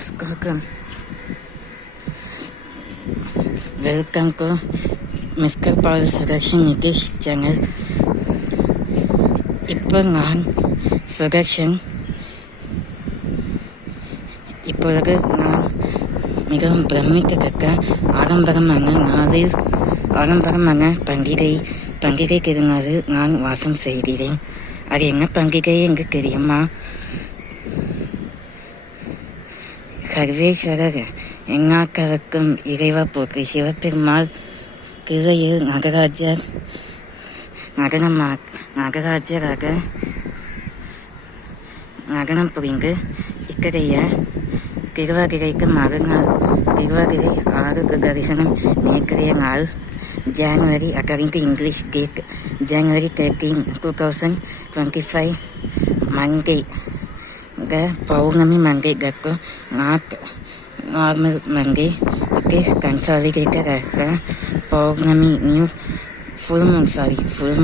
Welcome to Mr. Paul Selection Nitish channel. ഇപ്പോൾ ഞാൻ selection இப்பொழுது நான் மிகவும் பிரமிக்கத்தக்க ஆடம்பரமான பண்டிகை திருநாளில் நான் வாசம் செய்கிறேன். அது என்ன பண்டிகை என்று தெரியுமா? சர்வேஸ்வரர் எண்ணாக்களுக்கும் இறைவா போற்றி சிவபெருமாள் கிளையில் நடராஜராக நடனம் புரிந்து இக்கடைய திருவாதிரைக்கு மறுநாள் திருவாதிரை 6 தரிசனம் நேற்றைய நாள் January according to English date January 13, 2025 Monday. Paurnami Monday gakko not normal Monday. Okay, consolidated Paurnami new full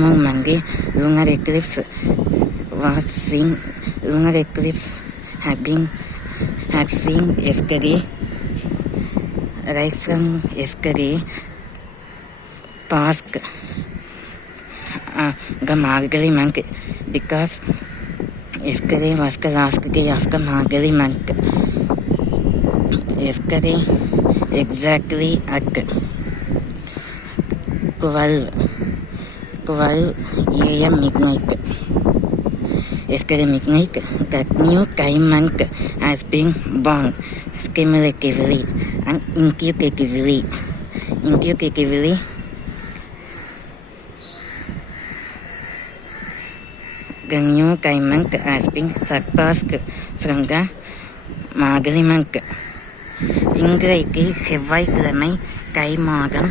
moon Monday. Lunar eclipse was seen. Lunar eclipse had seen yesterday. Right from yesterday past the Margary month, because yesterday was the last day of the Margary month. Yesterday exactly at 12 a.m. midnight. Yesterday midnight, the new time month has been born cumulatively and intuitively. The new time month has been surpassed from the Margary month. இன்றைக்கு செவ்வாய்க்கிழமை கை மாதம்,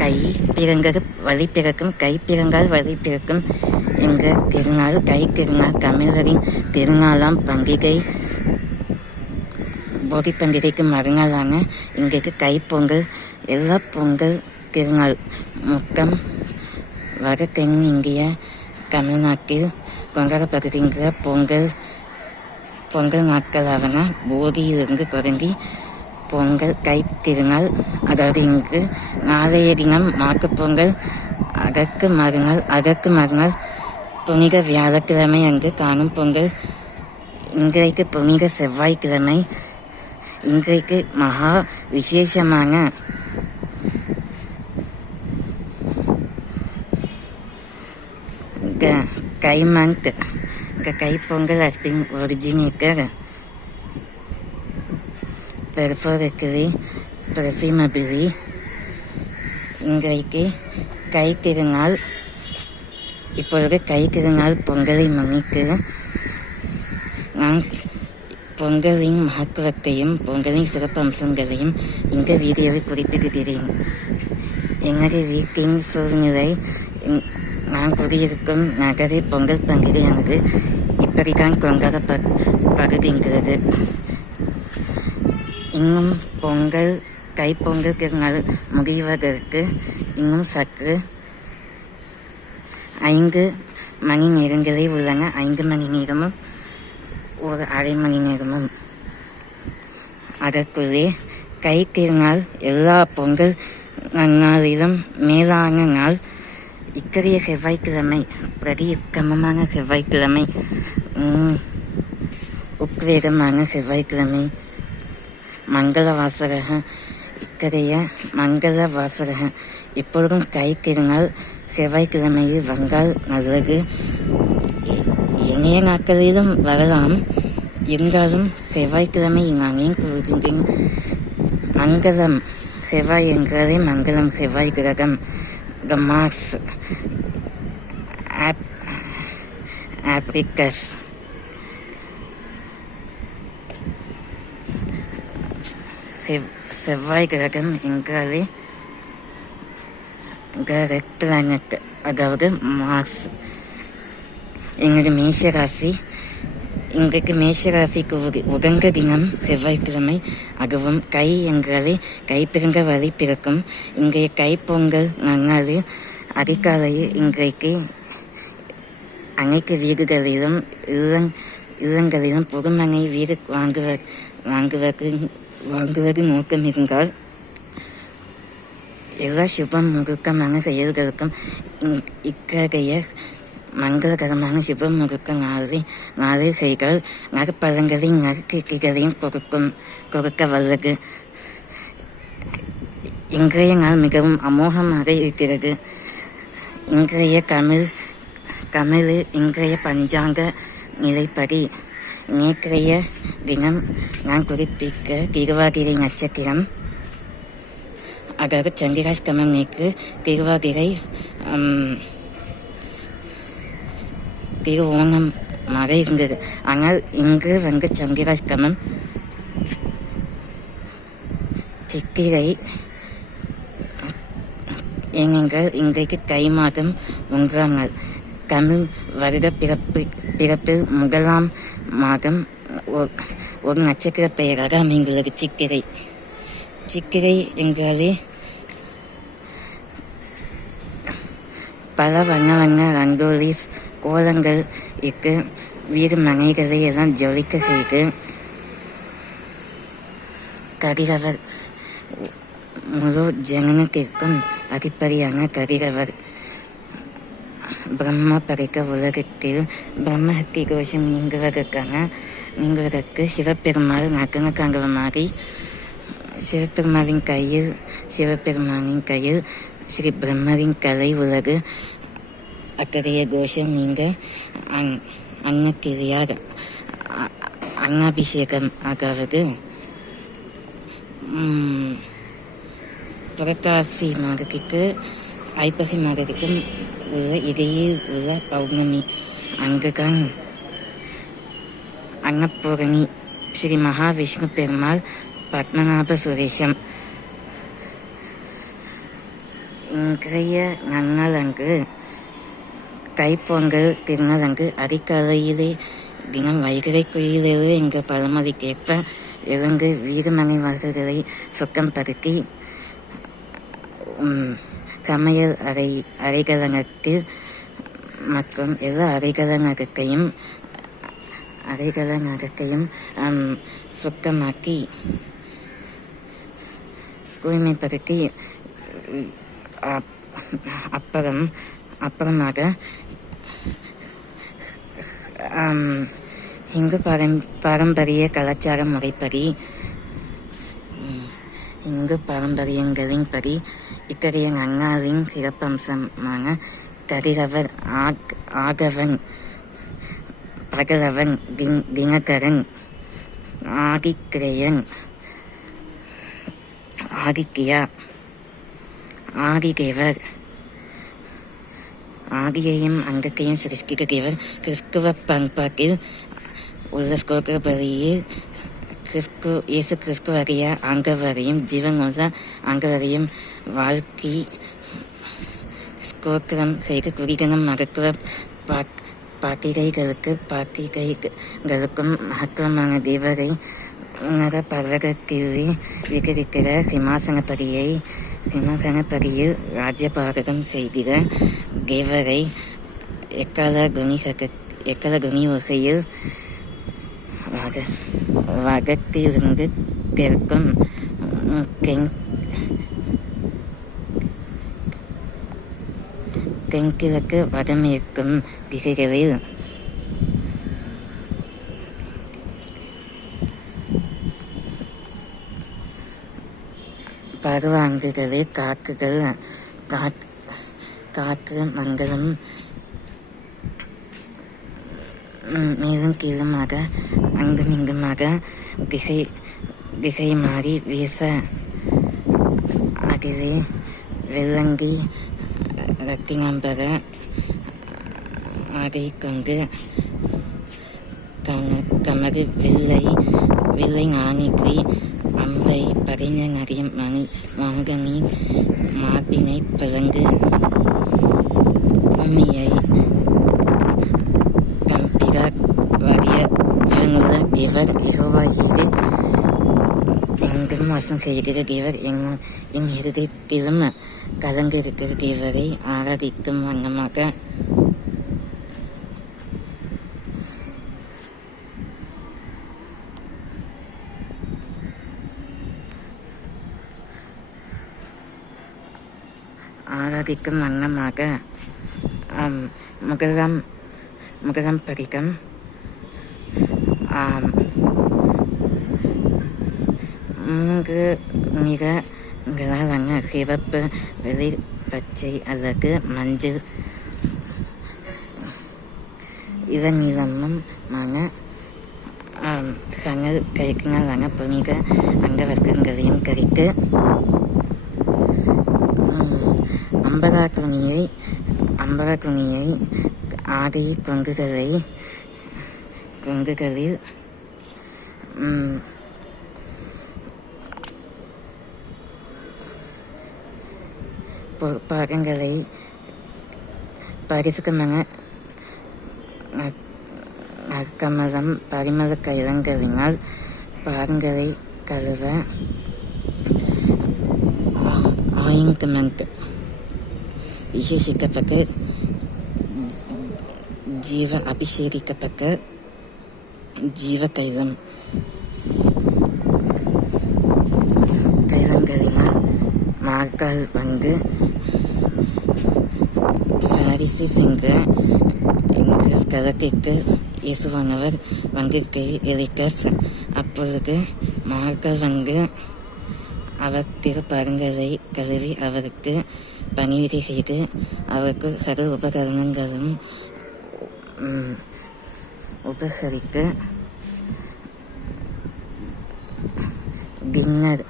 கை பிறந்தது வழி பிறக்கும், கை பிறந்தால் வழி பிறக்கும் என்ற திருநாள். கை திருநாள் தமிழரின் திருநாளாம் பண்டிகை. போகி பண்டிகைக்கு மறுநாளான இன்றைக்கு கை பொங்கல், எல்லா பொங்கல் திருநாள். மொத்தம் வட தென் இந்தியா தமிழ்நாட்டில் கொண்டாடப்படுகின்ற பொங்கல் நாட்களாவன போகியிலிருந்து தொடங்கி பொங்கல் கை திருநாள், அதாவது இங்கு நாளைய தினம் மாட்டுப்பொங்கல், அதற்கு மறுநாள் புனித வியாழக்கிழமை அங்கு காணும் பொங்கல். இன்றைக்கு புனித செவ்வாய்க்கிழமை. இன்றைக்கு மகா விசேஷமான Kai month, the Kai Pongal has been originated presumably இன்றைக்கு கை திருநாள். இப்பொழுது கை திருநாள் பொங்கலை முன்னிட்டு நான் பொங்கலின் மகத்துவத்தையும் பொங்கலின் சிறப்பம்சங்களையும் இந்த வீடியோவில் குறிப்பிடுகிறேன். எனது வீட்டின் சூழ்நிலை, நான் குடியிருக்கும் நகரை பொங்கல் பண்டிகையானது இப்படித்தான் கொண்டாடப்படுகின்றது. இன்னும் கைப்பொங்கல் திருநாள் முடிவதற்கு இன்னும் சற்று 5 மணி நேரங்களே உள்ளன. 5 மணி நேரமும் ஒரு அரை மணி நேரமும். அதற்குள்ளே கை திருநாள் எல்லா பொங்கல் நன்னாளிலும் மேலான நாள். இக்கரிய செவ்வாய்க்கிழமை, பிரதியுத்தமமான செவ்வாய்க்கிழமை, உத்வேகமான செவ்வாய்க்கிழமை, மங்கள வாசகக. இக்கரிய மங்கள வாசகக. இப்பொழுதும் கை திருநாள் செவ்வாய்க்கிழமையில் வந்தால் நல்லது. இணைய நாட்களிலும் வரலாம். இருந்தாலும் செவ்வாய்க்கிழமை நான் ஏன் கூறுகின்றேன்? மங்களம் செவ்வாய் என்றாலே மங்களம். செவ்வாய் கிரகம், the Mars, Apricus, செவ்வாய் கிரகம் என்றாலே ரெட் பிளானட், அதாவது மார்ஸ். எங்களது மேஷராசி. இன்றைக்கு மேஷராசிக்கு உகந்த தினம் செவ்வாய்க்கிழமை. அதுவும் கை என்றாலே கை பிறந்த வழி பிறக்கும். இன்றைய கைப்பொங்கல் நன்னாளில் அதிகாலையில் இன்றைக்கு அனைத்து வீடுகளிலும் இல்லங்களிலும் புதுமனை வீடு வாங்குவது நோக்கம் இருந்தால் எல்லா சுப முகூர்த்தமான செயல்களுக்கும் இத்தகைய மங்களகரமான சுப முகூர்த்த நாளிகைகள் நற்பலன்களையும் நற்கிரிகளையும் கொடுக்க வல்லது. இன்றைய நாள் மிகவும் அமோகமாக இருக்கிறது. இன்றைய தமிழில் இன்றைய பஞ்சாங்க நிலைப்படி நேற்றைய தினம் நான் குறிப்பிட்ட திருவாதிரை நட்சத்திரம், அதாவது சந்திராஷ்டமம் நேற்று திருவாதிரை திருவோணமாக இருந்தது. ஆனால் இங்கு சந்திராஷ்டமம் சித்திரை. ஏனென்றால் இன்றைக்கு தை மாதம் 1ஆம் நாள். தமிழ் வருட பிறப்பில் 1ஆம் மாதம் ஒரு நட்சத்திர பெயராக அமைந்துள்ளது சித்திரை. சித்திரை என்றாலே பல வண்ண ரங்கோலிஸ் கோலங்கள் இருக்கு. வீடு மனைகளை எல்லாம் ஜொலிக்க செய்து கதிரவர் முழு ஜனனத்திற்கும் அடிப்படையான கதிரவர் பிரம்மா படைக்க உலகத்தில் பிரம்மஹத்தி கோஷம் நீங்குவதற்கு சிவபெருமாள் நக்கணக்காங்கமாறி சிவபெருமானின் கையில் ஸ்ரீ பிரம்மரின் கலை உலகு அத்தகைய கோஷம் நீங்க அன்னக்கிரியார் அன்னாபிஷேகம் ஆகாவது புரட்டாசி மாதத்திற்கு ஐப்பசி மாதத்திற்கும் உள்ள இடையில் உள்ள பௌர்ணமி. அங்குதான் அன்னபூரணி ஸ்ரீ மகாவிஷ்ணு பெருமாள் பத்மநாப சுரேஷம். இன்றைய நன்னாள் அங்கு தைப்பொங்கல் திருநாள் அங்கு அதிகாலையிலே தினம் வைகரை குயிலேறு என்ற பழமொழிக்கேற்ப எழுந்து வீடு மனைவாள்களை சுத்தம் படுத்தி சமையல் அறைகளத்தில் மற்றும் எல்லா அறைகளத்தையும் சுத்தமாக்கி தூய்மைப்படுத்தி அப்புறமாக இங்கு பாரம்பரிய கலாச்சார முறைப்படி இங்கு பாரம்பரியங்களின்படி இத்தகைய நன்னாளின் சிறப்பம்சமான கதிரவர் ஆகவன் பகலவன் தினகரன் ஆதித்யன் ஆதித்யா ஆதிதேவர் ஆதியையும் அங்கத்தையும் சிருஷ்டிக்க தேவர் கிறிஸ்துவ பண்பாட்டில் உள்ள ஸ்கோத்திரப்படியில் இயேசு கிறிஸ்து வரைய அங்கவரையும் ஜீவனுள்ள அங்கவரையும் வாழ்க்கை ஸ்கோத்திரம் செய்து குடிகணம் மகத்துவ பாத்திரைகளுக்கும் மகத்துவமான தேவரை உணர பர்வதத்திலே விகரிக்கிற சிம்மாசனப்படியில் ராஜ்யபாரகம் செய்கிற தேவரை எக்கால குணி வகையில் வகத்திலிருந்து தெற்கும் தென்கிழக்கு வடமேற்கும் திசைகளில் பருவாங்குகளில் காற்று மங்களம் மேலும் கீழுமாக அங்கும் இங்குமாக திசை மாறி வீச அதிலே வெள்ளங்கி ரத்தினம்பர அதை கொண்டு கமரு வில்லை நாணிக்கு அம்பை பகைஞ நரியம் மகனி மாப்பினை பிறந்து பூமியை கம்பிரா வரிய ஜீவனுள்ள தேவர் யெகோவா இது எங்கும் வாசம் செய்கிற தேவர் என் இருதயத்திலும் கலந்திருக்கிற தேவரை ஆராதிக்கும் வண்ணமாக அழகிக்கும் வண்ணமாக முதலாம் படிக்கும் மூன்று நிறங்களான சிவப்பு, வெளி பச்சை அல்லது மஞ்சள் இளநிலமுமான கைக்குங்களான புனித அங்கவஸ்திரங்களையும் கழித்து அம்பரா துணியை ஆடை கொங்குகளில் பாகங்களை பரிசுக்கமான பரிமள கைலங்களினால் பாகங்களை கழுவ ஆயின்மெண்ட் விசேஷிக்கப்பட்ட அபிஷேகிக்கப்பட்ட ஜீவ கைலங்களினால் மார்கள் பாரிசு என்ற ஸ்தலத்திற்கு இயேசுவானவர் வந்திருக்கிறார். அப்பொழுது மார்கள் அவர் திருப்பாதங்களை கழுவி அவருக்கு பணிவிடை செய்து அவருக்கு சகல உபகரணங்களும் உபகரித்து டின்னர்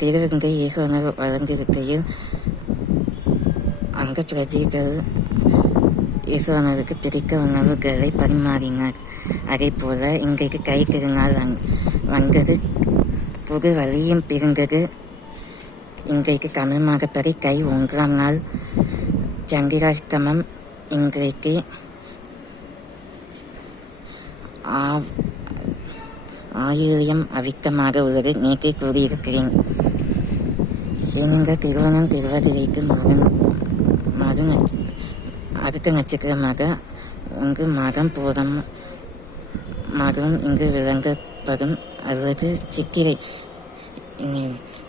திருவிருந்தை இயேசுவானவர் வழங்கியிருக்கையில் அங்க பிரஜைகள் இயேசுவானவருக்கு பிடித்த உணவுகளை பரிமாறினார். அதே போல இன்றைக்கு கை திருநாள் வந்தது, புது வழியும் பிறந்தது. இன்றைக்கு தமிழ் மாதப்படி கை 1ஆம் நாள் சந்திராஷ்டமம். இன்றைக்கு ஆயில்யம் அவிக்கமாக உள்ளது. நேற்று கூறியிருக்கிறேன். நீங்கள் திருவண்ணம் திருவாதிரைக்கு அடுத்த நட்சத்திரமாக இங்கு பூரம் மரம் இங்கு விளங்கப்படும் அல்லது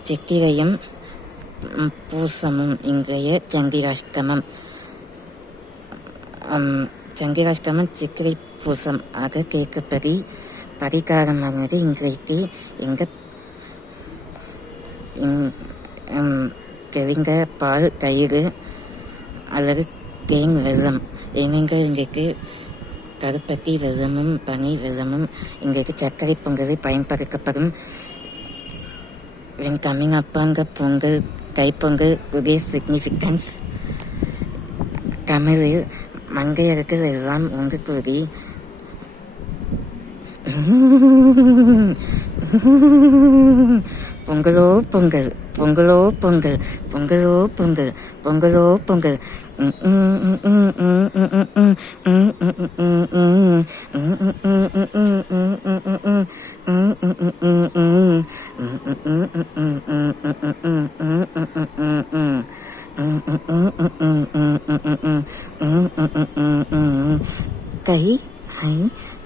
சித்திரையும் பூசமும் இன்றைய சந்திராஷ்டமம். சித்திரை பூசம் ஆக கேட்கப்படி பரிகாரமானது இன்றைக்கு தெளிந்த பால், தயிர் அல்லது தேன் வெல்லம். ஏனென்றால் இன்றைக்கு கருப்பட்டி வெல்லமும் பனி வெல்லமும் இன்றைக்கு சர்க்கரை பொங்கலை பயன்படுத்தப்படும். When coming upon the Pongal, Thai Pongal உடைய சிக்னிஃபிகன்ஸ், தமிழில் மங்கையர்கள் எல்லாம் ஒன்று கூடி பொங்கலோ பொங்கல், பொங்கலோ பொங்கல், பொங்கலோ பொங்கல், பொங்கலோ பொங்கல்,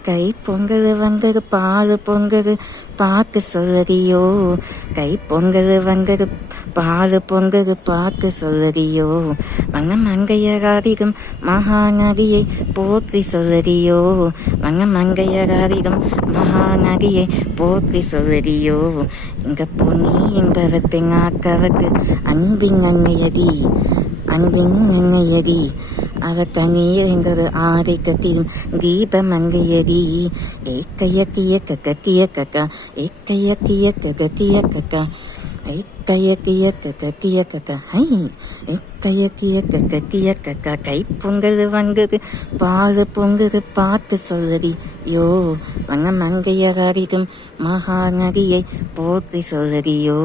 கை பொங்கல் வந்தது, பால் பொங்கல் பார்த்து சொல்லறியோ. கை பொங்கல் வந்தது, பால் பொங்கல் பார்த்து சொல்லறியோ. மங்கையராரிகம் மகாநதியை போற்றி சொல்லறியோ. மங்கையராரிகம் மகாநதியை போற்றி சொல்லறியோ. இங்க பொன்னி என்பவர் பெண்ணாக்கவருக்கு அன்பின் நன்மையடி அவர் தனியில் எங்கள் ஆதிக்கத்திலும் தீபம் அங்கையடி. ஏக்கையக்கிய கக்கத்திய கக்கா, ஏக்கையக்கிய ககத்திய கக்கா, ஏக்கையக்கிய ககத்திய கக்கா, ஹை ஏக்கையக்கிய ககத்திய கக்கா. கை பொங்கல் வந்தது, பால் பொங்கல் பார்த்து சொல்லடி யோ. மங்கையராரிடும் மகாநதியை போற்றி சொல்லடியோ.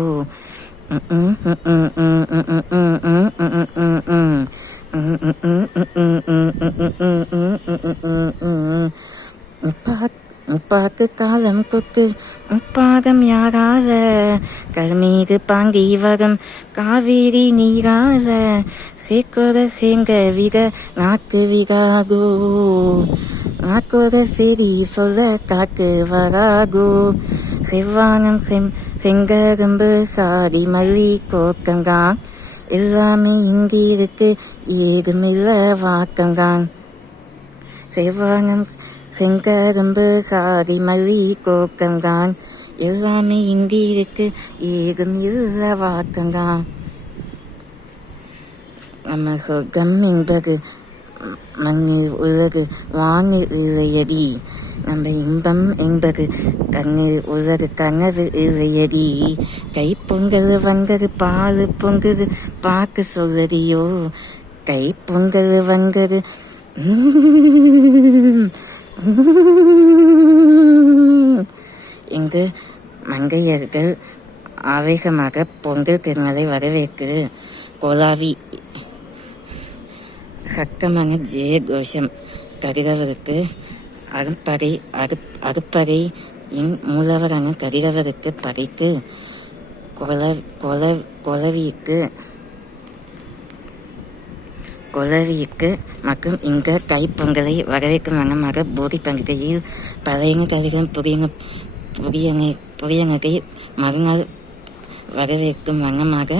முப்பாக்கு காலம் தொட்டு முப்பாதம் யாரால கல்மீது பாங்கி வரும் காவேரி நீரால சேக்கொர சேங்க விக நாக்கு விகாகோ. நாக்கொர செடி சொல்ல காக்கு வராகோ. செவ்வானம் செங்கரும்பு சாதி மல்லி கோக்கங்கான் எல்லாமே இங்கு இருக்கு ஏதுமில்ல வாக்கங்கான். செவ்வானம் செங்கரும்பு சாதி மல்லி கோக்கங்கான் எல்லாமே இங்கு இருக்கு ஏதுமில்ல வாக்கங்கான். நம்ம சொர்க்கம் என்பது மண்ணில் உலகு வானில் இல்லையடி. நம்ம இன்பம் என்பது கண்ணில் உலகு கனவு இல்லையடி. கைப்பொங்கல் வந்தது பால் பொங்கல் பார்க்க சொல்லடியோ. கைப்பொங்கல் வந்தது இங்கு மங்கையர்கள் ஆவேகமாக பொங்கல் திருநாளை வரவேற்குது. கோலாவி சத்தமான ஜெய கோஷம் கதிரவருக்கு அறுப்படையின் மூலவரான கதிரவருக்கு படைக்கு கொலவிக்கு மற்றும் இந்த கைப்பொங்கலை வரவேற்கும் வண்ணமாக போகி பண்டிகையில் பழையன கதிரும் புரியங்கை மறுநாள் வரவேற்கும் வண்ணமாக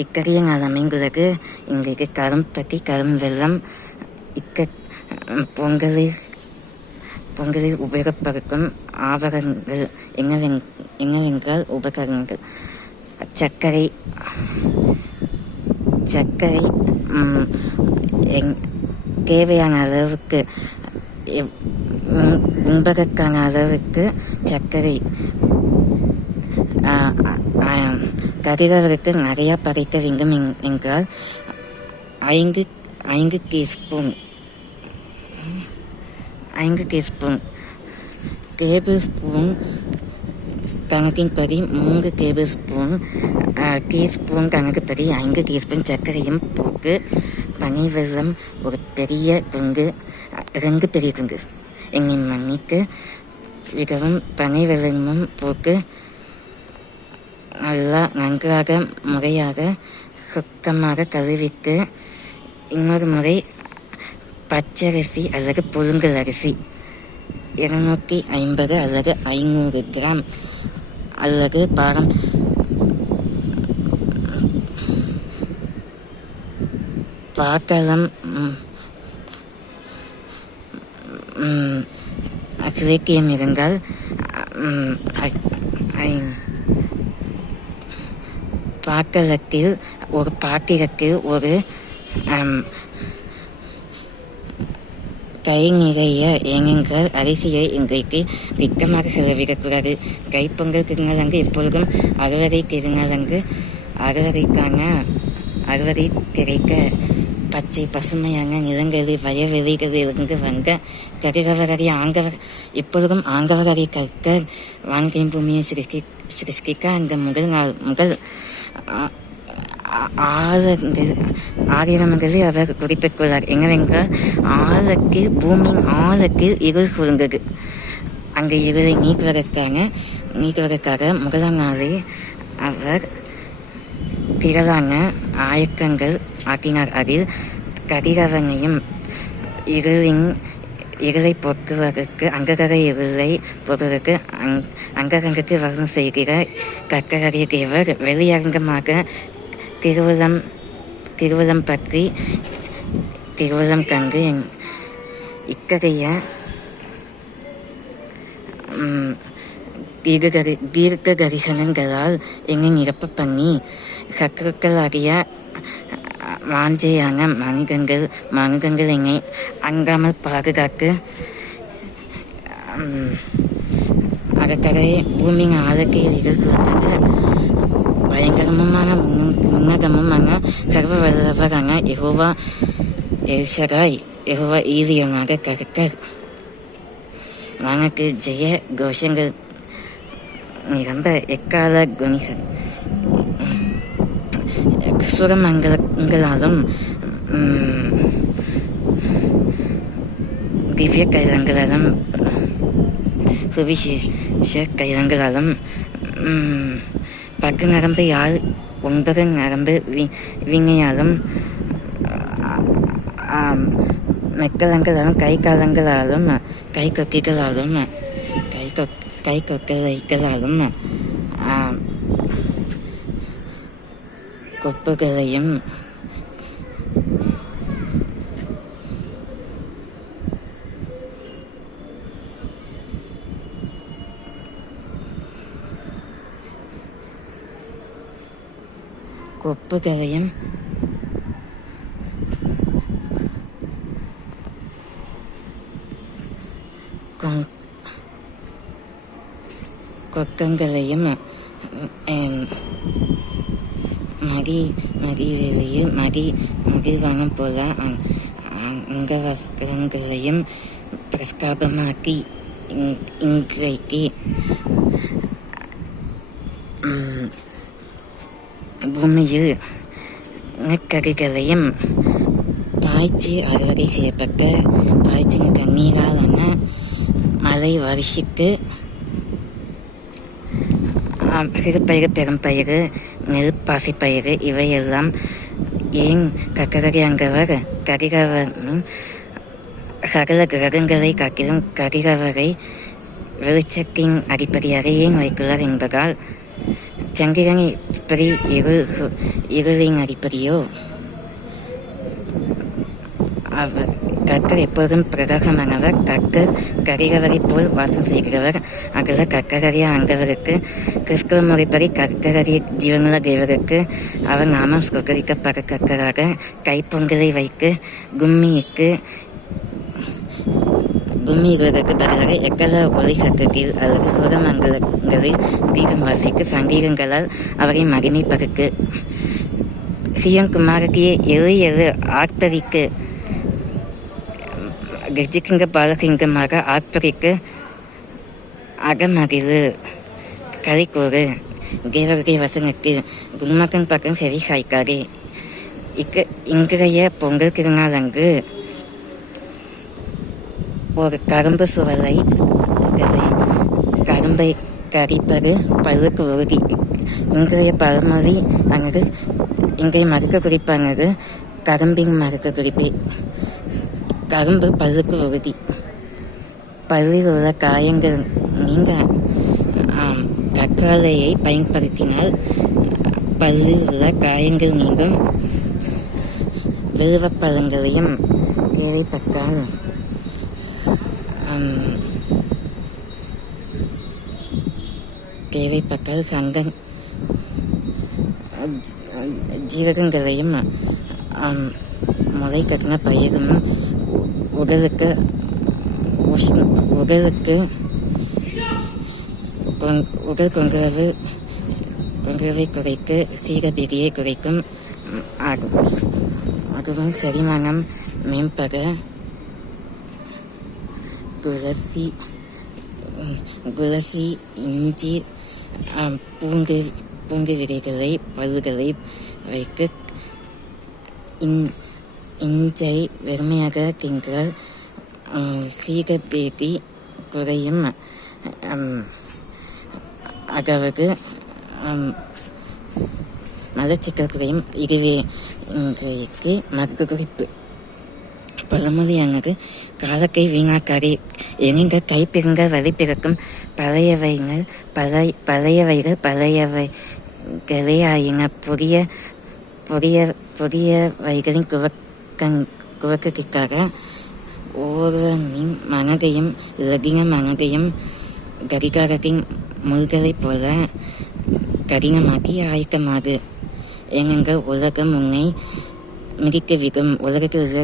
இக்கரிய நாள் அமைந்துள்ளது. இன்றைக்கு கரும்பட்டி கரும் வெள்ளம் பொங்கலில் உபயோகப்படுத்தும் ஆவணங்கள் என்னவென்றால் உபகரணங்கள் சர்க்கரை தேவையான அளவுக்கு உண்பதற்கான அளவுக்கு சர்க்கரை கதிரவருக்கு நிறைய படைக்க வேண்டும் என்றால் 5 டீஸ்பூன் டேபிள் ஸ்பூன் கணக்கின்படி 3 டேபிள் ஸ்பூன் டீஸ்பூன் கணக்குப்படி 5 டீஸ்பூன் சர்க்கரையும் போட்டு பனை வெல்லம் ஒரு பெரிய குங்கு 2 பெரிய குங்கு என்னை மன்னிக்கு மிகவும் பனை வெல்லமும் போட்டு நல்லா நன்றாக முறையாக சுத்தமாக கழுவிட்டு இன்னொரு முறை பச்சரிசி அல்லது புழுங்கல் அரிசி 250 அல்லது 500 கிராம் அல்லது பாக்கலம் அக்கிரேக்கியம் இருந்தால் பாத்திரத்தில் ஒரு கை நிறைய ஏனென்றால் அரிசியை இன்றைக்கு திட்டமாக செலவிடக்கூடாது. கைப்பொங்கல் திருநாளங்கு எப்பொழுதும் அறுவடை திருநாளங்கு அறுவடை கிடைக்க பச்சை பசுமையான நிலங்களில் வயவெளிகளிலிருந்து வந்த கதிரவரை எப்பொழுதும் ஆங்கவரை கற்க வான்கை பூமியை சிருஷ்டிக்க அந்த முதல் ஆயிரங்களில் அவர் குறிப்பிட்டுள்ளார். என்னவென்றால் பூமியின் ஆழத்தில் இருள் சூழ்ந்தது. அந்த இருளை நீக்குவதற்காக முதலாம் நாளே அவர் திரளான ஆயக்கங்கள் ஆக்கினார். அதில் கதிரவனையும் இருளை போக்குவதற்கு அங்ககர இருளை போக்குவதற்கு அங்கரங்கத்தை வசம் செய்கிற கக்கரிய தேவர் வெளியரங்கமாக திருவள்ளம் பற்றி திருவள்ளம் கண்டு இத்தகைய தீர்க்க தரிசனங்களால் என்னை நிரப்ப பண்ணி சத்துருக்களாகிய வாஞ்சையான மனிதங்கள் என்னை அங்காமல் பாதுகாத்து அதற்கரை பூமியின் ஆழக்கையில் இருக்கிறது. பயங்கரமான உன்னதமுமான சர்வ வல்லவரான யெகோவா எல்ஷடாய் யெகோவா ஈரியனாக கருத்தர் வானக்கு ஜெய கோஷங்கள் நிரம்ப எக்கால குணிகள் சுரமங்களாலும் திவ்ய கைலங்களாலும் சுவிசேஷ கைலங்களாலும் 10 நரம்பு யாழ் 9 நரம்பு வீணையாலும் மெக்கலங்களாலும் கை காலங்களாலும் கை கொக்கிகளாலும் கை கொக்கலைகளாலும் கொப்புகளையும் கொக்கங்களையும் வெளியில் மகிழ்வானம் போல அங்கவஸ்திரங்களையும் பிரஸ்தாபமாக்கி இன்றைக்கு பூமியில் நெற்கதிகளையும் பாய்ச்சி அறுவடை செய்யப்பட்ட பாய்ச்சின கண்ணீராலான மழை வருஷிக்கு சிறுபயிறு பெரும்பயிறு நெல் பாசிப்பயிறு இவையெல்லாம் ஏன் கக்கரடி அங்கவர் கரிகவனும் சகல கிரகங்களை காட்டிலும் கரிகவரை வெளிச்சத்தின் அடிப்படையாக ஏன் வைக்கிறார் என்பதால் சந்திரன் இப்படி இருளின் அடிப்படையோ அவர் கர்த்தர் எப்போதும் பிரகாசமானவர். கர்த்தர் கரிகவரை போல் வாசம் செய்கிறவர். அகல கர்த்தரறிய அங்கவருக்கு கிறிஸ்துவ முறைப்படி கர்த்தரறிய ஜீவனுள்ள தேவருக்கு அவர் நாமம் சொகரிக்கப்படத்தக்கதாக கைப்பொங்கலை வைத்து கும்மிகளுக்கு பதிலாக எக்கல ஒளி சத்தத்தில் அல்லது சுரமங்கலங்களில் தீபம் வாசிக்கு சங்கீதங்களால் அவரை மகிமைப்படுத்து சியோன் குமாரத்தியை எழு ஆர்ப்பரிக்கு கர்ஜிக்கிங்க பாலசிங்கமாக ஆர்ப்பரிக்கு அகமகிழு கலைக்கூறு தேவருடைய வசனத்தில் குருமகன் பக்கம் செவி சாய்க்காதே. இன்றைய பொங்கல் திருநாளங்கு ஒரு கரும்பு சுவலை கரும்பை கரிப்பது பல்லுக்கு உறுதி. இன்றைய பழமொழி அங்கு இன்றைய மறுக்க குறிப்பானது கரும்பின் மறுக்க குறிப்பி. கரும்பு பல்லுக்கு உறுதி. பல்லில் உள்ள காயங்கள் நீங்க கற்றாழையை பயன்படுத்தினால் பல்லில் உள்ள காயங்கள் நீங்கும். வில்வப்பழங்களையும் தேவைப்பட்டால் சங்கம் ஜீரகங்களையும் முளை கட்டின பயிரும் உடலுக்கு உடல் கொங்கரவை குறைத்து சீரபிரியை குறைக்கும். அதுவும் செரிமானம் மேம்பட துளசி இஞ்சி பூங்கு விதைகளை பல்களை வைத்து இஞ்சை வெறுமையாக தின்றால் சீரபேதி குறையும். அதாவது மலச்சிக்கல் குறையும். இதுவே இன்றைக்கு மறு குறிப்பு. பழமொழியானது காலக்கை வீணாக்காதே எனின்ற கைப்பிறங்க வழி பிறக்கும். பழையவைகளே ஆயின புதியவைகளின் குவக்கத்திற்காக ஒவ்வொருவரின் மனதையும் இலகின மனதையும் கடிகாரத்தின் முள்களைப் போல கடினமாக்கி ஆயத்தமாகு. ஏனென்றால் உலகம் உன்னை மிதிக்க விடும். உலகத்தில் உள்ள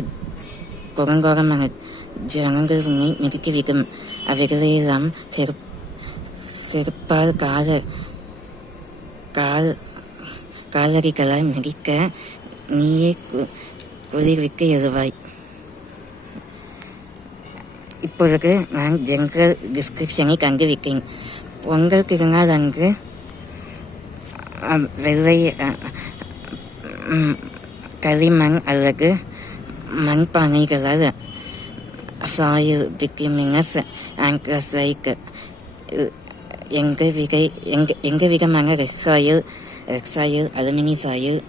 குரங்கோரமான ஜனங்கள் உன்னை மிதிக்க விடும். அவைகளையெல்லாம் செருப்பால் காலடிகளால் மிதிக்க நீயே குளிர்விக்க எழுவாய். இப்பொழுது நான் ஜெனரல் டிஸ்கிரிப்ஷனை காண்பிக்கிறேன். பொங்கல் திருநாள் அன்று வெள்ளை களிமண் அல்லது மண்பானைகளால் சாயில் பிக்கிமினஸ் ஆங்க்ரசைட் எங்க விதமான ரெக்ஸாயில் அலுமினி சாயில்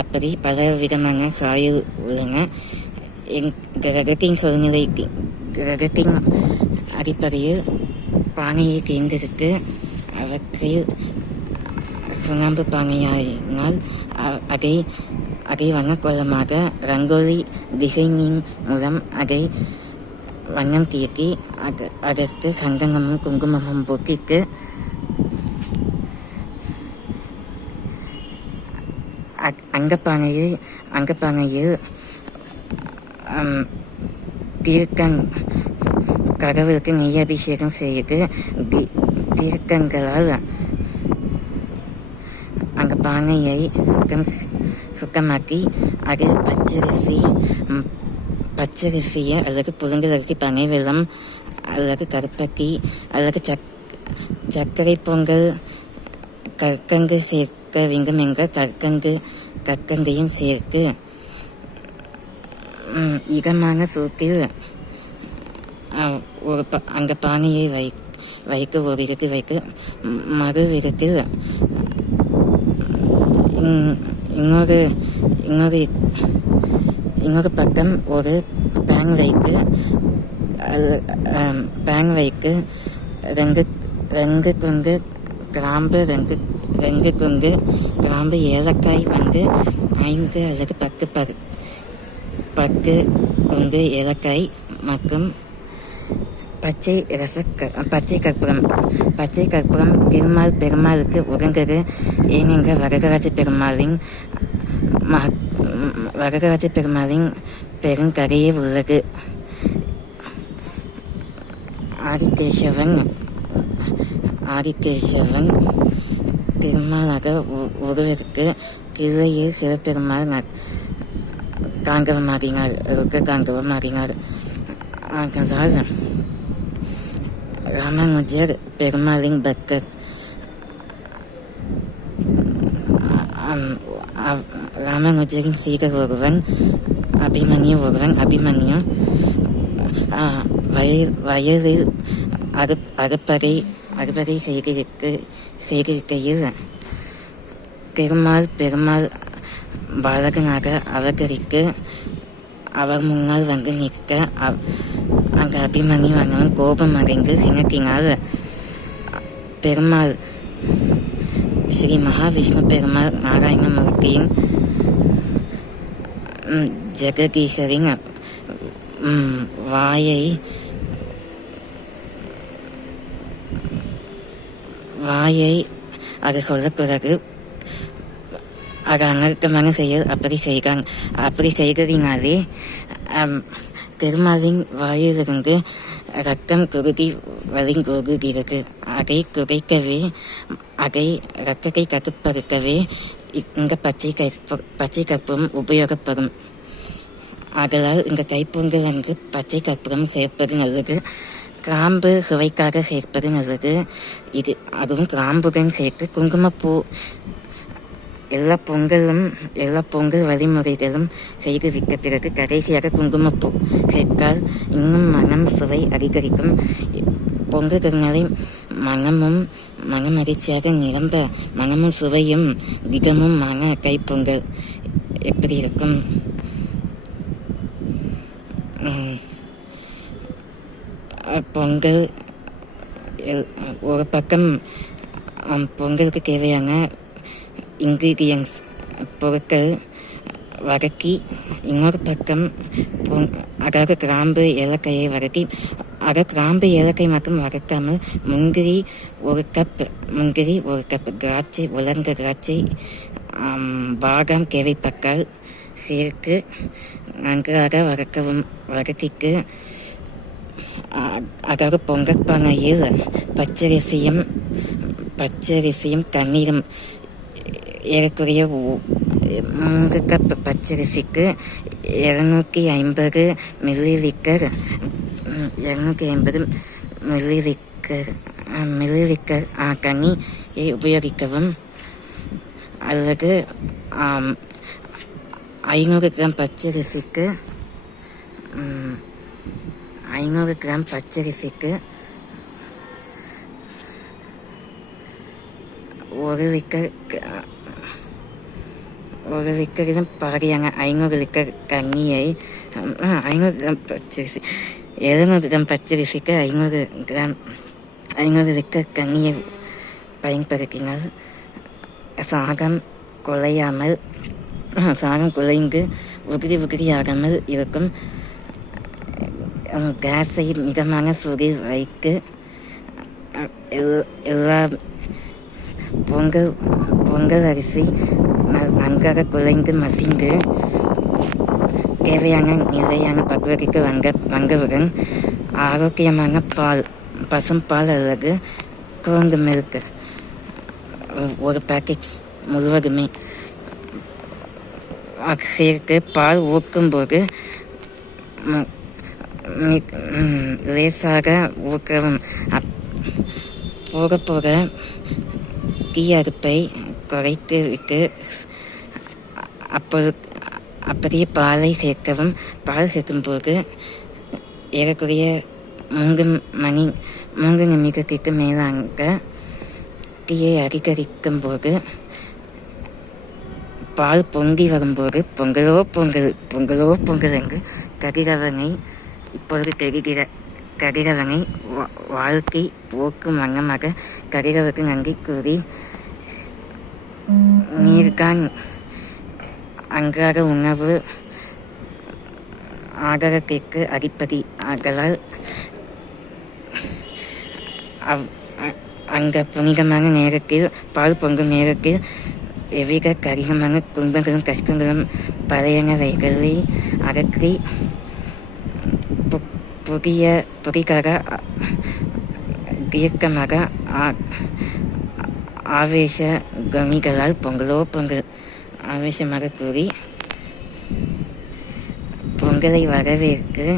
அப்படி பல விதமான சாயில் உள்ளன. கிரகத்தின் சூழ்நிலை கிரகத்தின் அடிப்படையில் பானையை தேர்ந்தெடுத்து அவற்றில் சுண்ணாம்பு பானையாயினால் அதை வண்ணக்கோலமாக ரங்கோலி டிசைனின் மூலம் அதை வண்ணம் தீட்டி அதற்கு சந்தனமும் குங்குமமும் போட்டிட்டு அங்கப்பானையில் தீர்த்தம் கடவுளுக்கு நெய் அபிஷேகம் செய்து தீர்த்தங்களால் அந்த பானையை சுத்தமாக்கி அதில் பச்சரிசியை அல்லது புழுங்கலரிசி பனை வெல்லம் அல்லது கருப்பட்டி அல்லது சர்க்கரை பொங்கல் கற்கண்டு சேர்க்க வேண்டும் என்ற கற்கண்டையும் சேர்த்து இதமான சூட்டில் அந்த பானையை வைக்க ஒரு இடத்தில் வைக்க மறு இடத்தில் இன்னொரு பக்கம் ஒரு பேன் வைக்க ரெண்டு குண்டு கிராம்பு கிராம்பு ஏலக்காய் 5 அல்லது 10 குண்டு ஏலக்காய் மற்றும் பச்சை கற்பூரம் பெருமாளுக்கு உகந்தது. ஏனென்றால் வரதராஜ பெருமாளின் பெருங்கதையே உள்ளது. ஆதிகேசவன் திருமாலாக ஒருவருக்கு கிளையில் சிவபெருமாள் காந்தவமாகினார். அதனால் ராமானுஜர் பெருமாளின் பக்தர். ராமானுஜரின் சீடர் ஒருவன் அபிமன்யு வயலில் அறுப்படை செய்திருக்கையில் பெருமாள் பாலகனாக அவதரித்து அவர் முன்னால் வந்து நிற்க அந்த அபிமன்யு அண்ணன் கோபம் அடைந்து இணக்கினார். பெருமாள் ஸ்ரீ மகாவிஷ்ணு பெருமாள் நாராயணமூர்த்தியின் ஜெகதீஸ்வரின் வாயை அது சொல்ல பிறகு அது அனர்த்தமான செயல். அப்படி செய்ததினாலே பெருமாளின் வாயிலிருந்து ரத்தம் குருதி வழிந்தோடுகிறது. அதை குறைக்கவே ரத்தத்தை கட்டுப்படுத்தவே இந்த பச்சை கற்பூரம் உபயோகப்படும். ஆதலால் இந்த தைப்பொங்கல் அன்று பச்சை கற்பூரம் சேர்ப்பது நல்லது. கிராம்பு சுவைக்காக சேர்ப்பது நல்லது. அதுவும் கிராம்புடன் சேர்த்து குங்குமப்பூ எல்லா பொங்கல் வழிமுறைகளும் செய்து விட்ட பிறகு கடைசியாக குங்குமப்பூ சேர்த்தால் இன்னும் மனம் சுவை அதிகரிக்கும். பொங்கல்களை மனமகிழ்ச்சியாக நிரம்ப மனமும் சுவையும் திகமும் கைப்பொங்கல் எப்படி இருக்கும்? பொங்கல் ஒரு பக்கம் பொங்கலுக்கு தேவையான இன்க்ரீடியன்ஸ் பொருட்கள் வதக்கி, இன்னொரு பக்கம் அதாவது கிராம்பு ஏலக்காயை வதக்கி, கிராம்பு ஏலக்காய் மட்டும் வதக்காமல் முந்திரி ஒரு கப் திராட்சை, உலர்ந்த திராட்சை, பாதாம் தேவைப்பட்டால் சேர்த்து நன்றாக வதக்கிட்டு அதாவது பொங்கல் பானையில் பச்சரிசியும் தண்ணீரும் ஏறக்குறைய 3 கப் பச்சரிசிக்கு 250 மில்லிலிட்டர் தண்ணியை உபயோகிக்கவும். அல்லது 500 கிராம் பச்சரிசிக்கு 1 லிட்டரிலும் பாதியான 500 லிட்டர் தண்ணியை 500 கிராம் பச்சரிசி 700 கிராம் பச்சரிசிக்கு ஐநூறுக்கு கனியை பயன்படுத்தினால் சாகம் குலையாமல் சாகம் குலைந்து உதிரியாகாமல் இருக்கும். கேஸை மிதமான சூடில் வைத்து எல்லா பொங்கல் அரிசி நன்றாக குலைந்து மசிந்து தேவையான நிலையான பக்குவத்திற்கு வந்தவுடன் ஆரோக்கியமான பால், பசும்பால் அல்லது குழந்தை மில்க் ஒரு பேக்கெட் முழுவதுமே சேர்த்து பால் ஊக்கும்போது லேசாக ஊக்கவும். போக போக தீ அடுப்பை குறைத்து விட்டு அப்படியே பாலை சேர்க்கவும். பால் சேர்க்கும்போது ஏறக்குறைய 3 நிமிடத்திற்கு மேலாக தீயை அதிகரிக்கும் போது பால் பொங்கி வரும்போது பொங்கலோ பொங்கல் என்று கதிரவனை இப்பொழுது தெரிகிற கதிரவனை வாழ்க்கை போக்கும் வண்ணமாக கதிரவனுக்கு நன்றி கூறி நீர்கான் அன்றாட உணவு ஆதாரத்திற்கு அடிப்படை ஆகலால் அந்த புனிதமான நேரத்தில் பால் பொங்கும் நேரத்தில் எவ்வித கடினமான துன்பங்களும் கஷ்டங்களும் பழையனவைகளை அகற்றி புதிதாக தீர்க்கமாக ஆவேச கனிகளால் பொங்கலோ பொங்கல் ஆவேசமாக கூறி பொங்கலை வரவேற்று